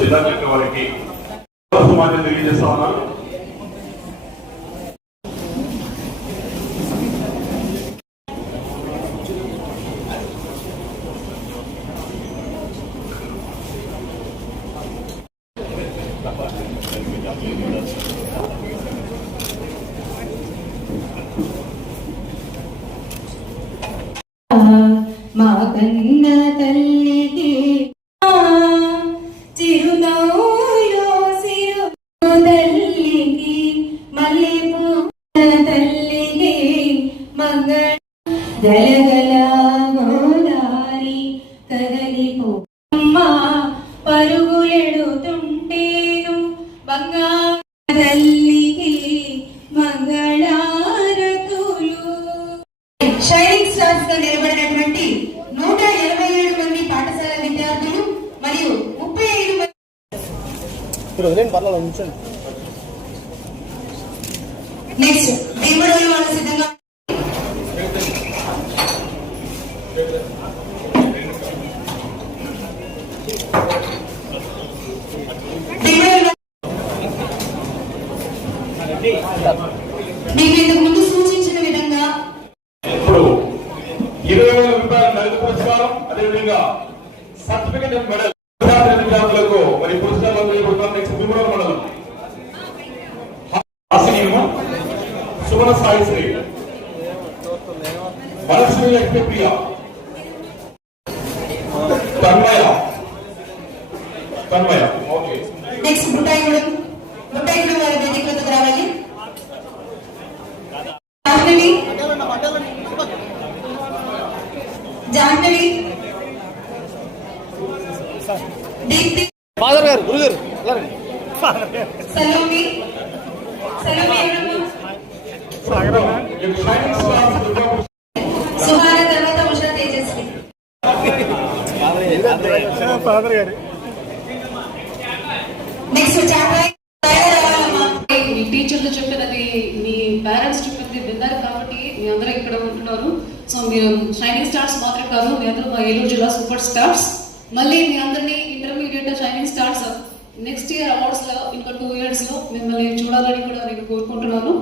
జిల్లా కలెక్టర్ వారికి సమాచారం తెలియజేస్తా ఉన్నారు. మా కన్న తల్లికి చిరునవ్వులో సిరు తల్లికి మల్లెపూ తల్లికి మంగళ గలగల గోదారి కదలిపోమ్మ పరుగులెడుతుంటేను బంగారు తల్లికి మంగళారతులు. షైనింగ్ స్టార్స్ గా నిలబడినటువంటి 187 మంది పాఠశాల విద్యార్థులు మరియు 35 మంది నెక్స్ట్ దిగుబడి వాళ్ళు సిద్ధంగా మీకు ఇంతకు ముందు సూచించిన విధంగా ఇప్పుడు 20,000 రూపాయల నగదు పురస్కారం, అదేవిధంగా సర్టిఫికెట్ అండ్ మెడల్ విద్యార్థులకు మరి పురస్కారాలు నెక్స్ట్ భీమవరం మండలం సుమన సాయిశ్రీ మనశ్రీ లక్ష్మీప్రియ తన్మయ ఓకే. నెక్స్ట్ బుట్టాయిగూడెం వారి వేదికలకు రావాలి. జాహ్నవి దీప్తి ఫాదర్ గారు గురుగారు సలోమి సుహార తర్వాత ఉషా తేజస్వి. ఫాదర్ గారు నెక్స్ట్ చాక్రాయ్ మీ టీచర్లు చెప్పినది, మీ పేరెంట్స్ చెప్పింది విన్నారు కాబట్టి మీ అందరూ ఇక్కడ ఉంటున్నారు. సో మీరు షైనింగ్ స్టార్స్ మాత్రం కాదు, మీ అందరూ మా ఏలూరు జిల్లా సూపర్ స్టార్స్. మళ్ళీ మీ అందరినీ intermediate shining stars next year అవార్డ్స్లో ఇంకా 2 yearsలో మిమ్మల్ని చూడాలని కూడా నేను కోరుకుంటున్నాను.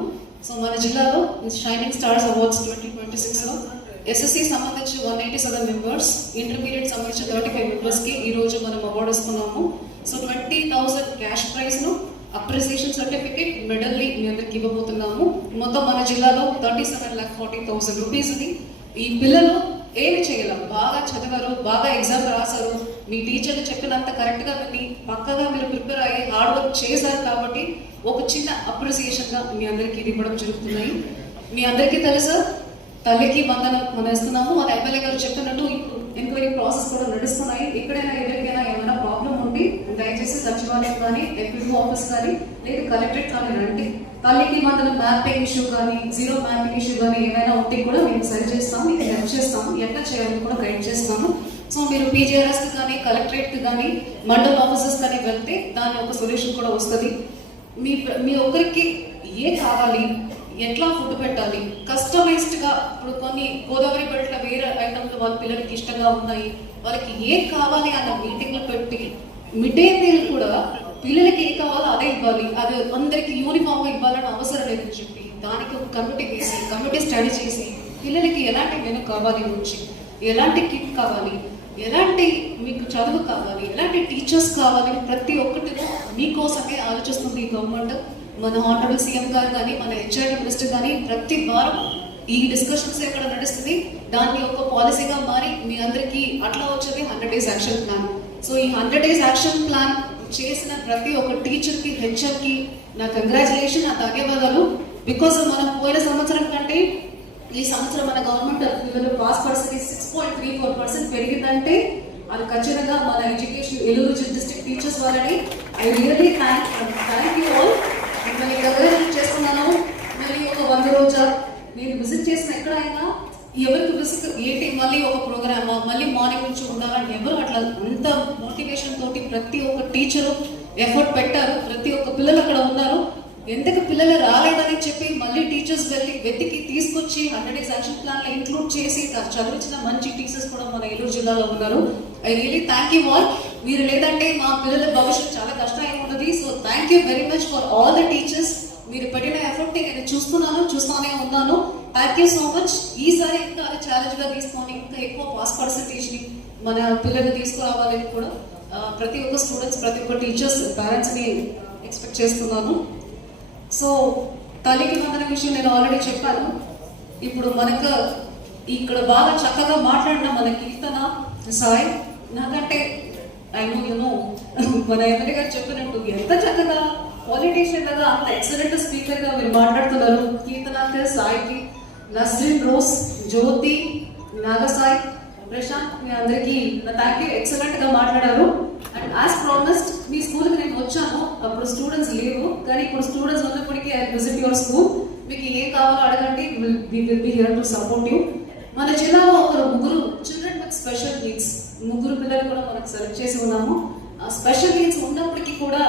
సో మన జిల్లాలో షైనింగ్ స్టార్స్ అవార్డ్స్ 2026లో ఎస్ఎస్సి సంబంధించి 187 మెంబర్స్, ఇంటర్మీడియట్ సంబంధించి 35 మెంబర్స్కి ఈరోజు మనం అవార్డు ఇస్తున్నాము. సో 20,000 క్యాష్ ప్రైజ్ను, అప్రిసియేషన్ సర్టిఫికేట్, మెడల్ని మీ అందరికి ఇవ్వబోతున్నాము. మొత్తం మన జిల్లాలో 37,40,000 రూపీస్ని ఈ పిల్లలు ఏమి చేయలేము, బాగా చదివారు, బాగా ఎగ్జామ్ రాశారు, మీ టీచర్లు చెప్పినంత కరెక్ట్గా విని పక్కగా మీరు ప్రిపేర్ అయ్యి హార్డ్ వర్క్ చేశారు కాబట్టి ఒక చిన్న అప్రిసియేషన్గా మీ అందరికీ ఇది ఇవ్వడం జరుగుతున్నాయి. మీ అందరికీ తెలుసా తల్లికి వందనం మనం ఇస్తున్నాము. మన ఎమ్మెల్యే గారు చెప్పినట్టు ఇప్పుడు ఎంక్వైరీ ప్రాసెస్ కూడా నడుస్తున్నాయి. ఎక్కడైనా ఎవరికైనా ఏమైనా ప్రాబ్లం ఉండి దయచేసి సచివాలయం కానీ, ఎంపీడీ ఆఫీస్ కానీ, లేదా కలెక్టరేట్ కానీ రండి. తల్లికి వందనం మ్యాపింగ్ ఇష్యూ కానీ, జీరో మ్యాపింగ్ ఇష్యూ కానీ ఏమైనా ఉంటే కూడా మేము సరి చేస్తాము, మీకు హెల్ప్ చేస్తాము, ఎట్లా చేయాలని కూడా గైడ్ చేస్తాము. సో మీరు పీజీఆర్ఎస్ కానీ, కలెక్టరేట్ కానీ, మండల్ ఆఫీసెస్ కానీ వెళ్తే దాని ఒక సొల్యూషన్ కూడా వస్తుంది. మీ ఒక్కరికి ఏ కావాలి, ఎట్లా ఫుడ్ పెట్టాలి, కస్టమైజ్డ్గా ఇప్పుడు కొన్ని గోదావరి బెల్ట్ల వేరే ఐటమ్లు వాళ్ళ పిల్లలకి ఇష్టంగా ఉన్నాయి, వాళ్ళకి ఏం కావాలి అన్న మీటింగ్లు పెట్టి మిడ్ డే మీల్ కూడా పిల్లలకి ఏం కావాలో అదే ఇవ్వాలి, అది అందరికి యూనిఫామ్గా ఇవ్వాలని అవసరం లేదని చెప్పి దానికి ఒక కమిటీ స్టడీ చేసి పిల్లలకి ఎలాంటి మెనూ కావాలి నుంచి, ఎలాంటి కిట్ కావాలి, ఎలాంటి మీకు చదువు కావాలి, ఎలాంటి టీచర్స్ కావాలి, ప్రతి ఒక్కటిలో మీకోసమే ఆలోచిస్తుంది ఈ గవర్నమెంట్. మన హానరబుల్ సీఎం గారు కానీ, మన హెచ్ఆర్డీ మినిస్టర్ కానీ ప్రతి వారం ఈ డిస్కషన్స్ ఎక్కడ నడుస్తుంది, దాన్ని ఒక పాలసీగా మారి మీ అందరికీ అట్లా వచ్చేది 100 days యాక్షన్ ప్లాన్. సో ఈ 100 days యాక్షన్ ప్లాన్ చేసిన ప్రతి ఒక్క టీచర్కి, హెచ్ఎంకి నా కంగ్రాచులేషన్, నా ధన్యవాదాలు. బికాస్ మనం పోయిన సంవత్సరం కంటే ఈ సంవత్సరం మన గవర్నమెంట్ పిల్లలు పాస్ పర్సెంటేజ్ 6.34% పెరిగిందంటే అది ఖచ్చితంగా మన ఎడ్యుకేషన్ ఏలూరు డిస్ట్రిక్ట్ టీచర్స్ వాళ్ళని I really thank you all. మిమ్మల్ని కంగ్రాచులేట్ చేస్తున్నాను. మళ్ళీ ఒక 100 రోజు నేను విజిట్ చేసిన ఎక్కడైనా ఎవరికి విజిట్ ఏంటి మళ్ళీ ఒక ప్రోగ్రామా, మళ్ళీ మార్నింగ్ నుంచి ఉండాలని ఎవరు అట్లా అంత మోటివేషన్ తోటి ప్రతి ఒక్క టీచరు ఎఫర్ట్ పెట్టారు. ప్రతి ఒక్క పిల్లలు అక్కడ ఉన్నారు. ఎందుకు పిల్లలు రాలేదని చెప్పి మళ్ళీ టీచర్స్ వెళ్ళి వెతికి తీసుకొచ్చి 100 days యాక్షన్ ప్లాన్ లో ఇంక్లూడ్ చేసి చదివించిన మంచి టీచర్స్ కూడా మన ఏలూరు జిల్లాలో ఉన్నారు. I really thank you all. మీరు లేదంటే మా పిల్లల భవిష్యత్తు చాలా కష్టం అయిపోతుంది. So thank you very much for all the teachers. మీరు పెట్టిన ఎఫర్ట్ నేను చూస్తూనే ఉన్నాను. Thank you so much. ఈసారి ఇంకా అది ఛాలెంజ్ గా తీసుకొని ఇంకా ఎక్కువ పాస్ పర్సెంటేజ్ ని మన పిల్లలు తీసుకురావాలని కూడా ప్రతి ఒక్క స్టూడెంట్స్, ప్రతి ఒక్క టీచర్స్, పేరెంట్స్ ని ఎక్స్పెక్ట్ చేస్తున్నాను. సో తల్లికి వందన విషయం నేను ఆల్రెడీ చెప్పాను. ఇప్పుడు మనకు ఇక్కడ బాగా చక్కగా మాట్లాడిన మన కీర్తన సాయి నాకంటే ఐ నో యు నో మన ఎమ్మెల్యే గారు చెప్పినట్టు ఎంత చక్కగా పాలిటీషియన్ కదా అంత ఎక్సలెంట్ స్పీకర్ గా మీరు మాట్లాడుతున్నారు. కీర్తనకి, సాయికి, నస్రీన్, రోజ్, జ్యోతి, నాగసాయి, ప్రశాంత్ మీ అందరికీ నా థ్యాంక్ యూ. ఎక్సలెంట్ గా మాట్లాడారు. అండ్ యాజ్ ప్రామిస్డ్ మీ స్కూల్కి నేను వచ్చాను, అప్పుడు స్టూడెంట్స్ లేవు, కానీ ఇప్పుడు స్టూడెంట్స్ ఉన్నప్పటికీ ఐ విజిట్ యువర్ స్కూల్. మీకు ఏం కావాలో అడగండి, we will be here to support you. మన జిల్లాలో ఒక 3 చిల్డ్రన్ విత్ స్పెషల్ నీడ్స్, 3 పిల్లలు కూడా మనకు సెలెక్ట్ చేసి ఉన్నాము. ఆ స్పెషల్ నీడ్స్ ఉన్నప్పటికీ కూడా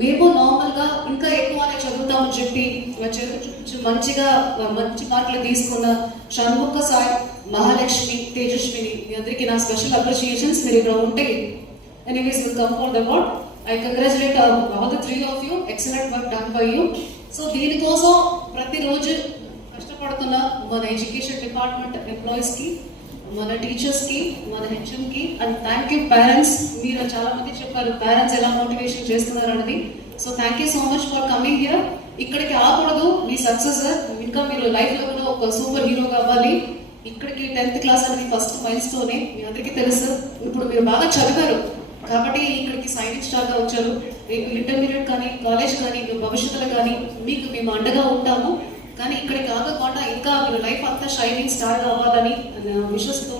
మేము నార్మల్గా ఇంకా ఎక్కువనే చదువుతామని చెప్పి మంచిగా మంచి మార్కులు తీసుకున్న షణ్ముఖ సాయి, మహాలక్ష్మి, తేజస్విని మీ అందరికీ నా స్పెషల్ అప్రిషియేషన్స్. మీరు ఇక్కడ ఉంటే anyways will come for the award. I congratulate all the 3 of you. Excellent work done by you. So దీనికోసం ప్రతిరోజు కష్టపడుతున్న మన ఎడ్యుకేషన్ డిపార్ట్మెంట్ ఎంప్లాయీస్కి, మన టీచర్స్కి, మన హెచ్ఎంకి అండ్ థ్యాంక్ యూ పేరెంట్స్. మీరు చాలా మంది చెప్పారు పేరెంట్స్ ఎలా మోటివేషన్ చేస్తున్నారు అన్నది. So thank you so much for coming here. ఇక్కడికి ఆగకూడదు మీ సక్సెస్, ఇంకా మీరు లైఫ్లో కూడా ఒక సూపర్ హీరో కావాలి. ఇక్కడికి 10th క్లాస్ అనేది ఫస్ట్ మైల్ స్టోనే, మీ అందరికీ తెలుసు. ఇప్పుడు మీరు బాగా చదివారు కాబట్టి ఇక్కడికి సైనిక్ స్టార్గా వచ్చారు. ఇంటర్మీడియట్ కానీ కాలేజ్ కానీ భవిష్యత్తులో కానీ మీకు మేము అండగా ఉంటాము. కానీ ఇక్కడికి ఆగకుండా ఇంకా మీరు లైఫ్ అంతా షైనింగ్ స్టార్ అవ్వాలని విశ్వసిస్తూ